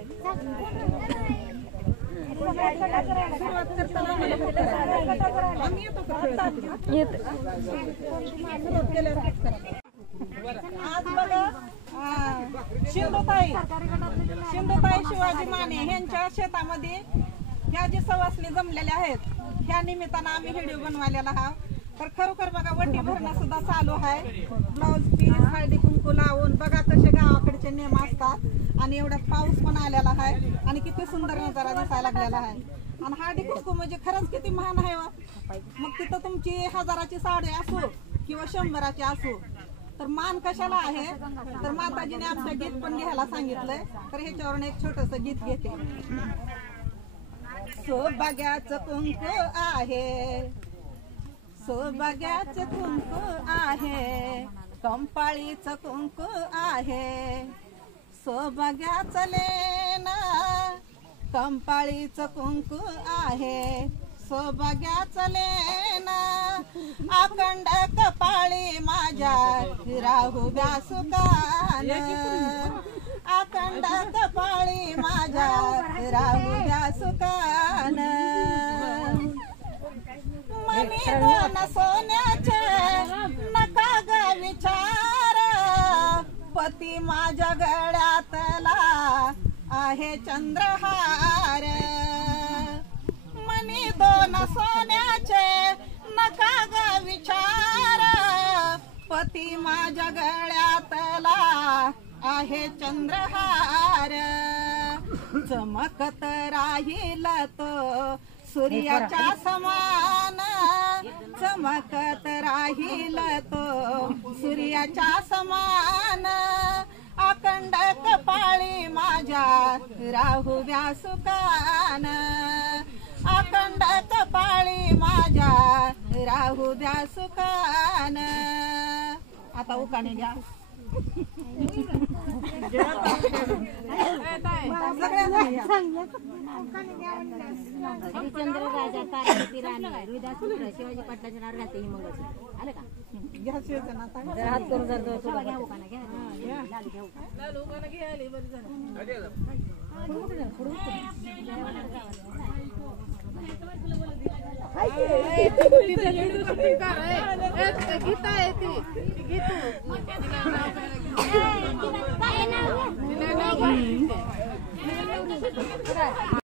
आज बघा शिंदूताई शिवाजी माने यांच्या शेतामध्ये ह्या जी सवासणी जमलेल्या आहेत ह्या निमित्तानं आम्ही व्हिडिओ बनवायला आहोत. तर खरोखर बघा वटी भरणं सुद्धा चालू आहे. ब्लाउज पीस हळदी कुंकू लावून बघा कसे गावाकडचे नियम असतात. आणि एवढा पाऊस पण आलेला आहे आणि किती सुंदर नजारा दिसायला लागलेला आहे. आणि हळदी कुंकू म्हणजे खरंच किती महान आहे. मग तिथं तुमची 1000ची साडी असो किंवा 100ची असो तर मान कशाला आहे. तर माताजीने आमचं गीत पण घ्यायला सांगितलंय. तर ह्याच्यावरून एक छोटस गीत घेते. सौभाग्याचं कुंकू आहे, सौभाग्याचं कुंकू आहे, कंपाळीचं कुंकू आहे. सौभाग्याचं लेणं कंपाळीचं कुंकू आहे. सौभाग्याचं लेणं अखंड कपाळी माझ्या राहू द्या सुखान. अखंड कपाळी माझ्या राहू द्या सुखान. मनी दोन सोन्याचे नका ग विचार, पती माझ्या गळ्यातला आहे चंद्रहार. मनी दोन सोन्याचे नका ग विचार, पती माझ्या गळ्यातला आहे चंद्रहार. चमकत राहील तो सूर्याच्या समान, चमकत राहील तो सूर्याच्या समान. अखंड कपाळी माझ्या राहू द्या सुखान. अखंड कपाळी माझ्या राहू द्या सुखान. आता उकाने घ्या. हरिश्चंद्र राजा तारापती राणी हृदय पुत्र शिवाजी पाटलाच्या नाव राहते. ही मंगळसूत्र आलं का? जरा हात करून जर तुला घ्या उकाना घ्या. गीता आहे ती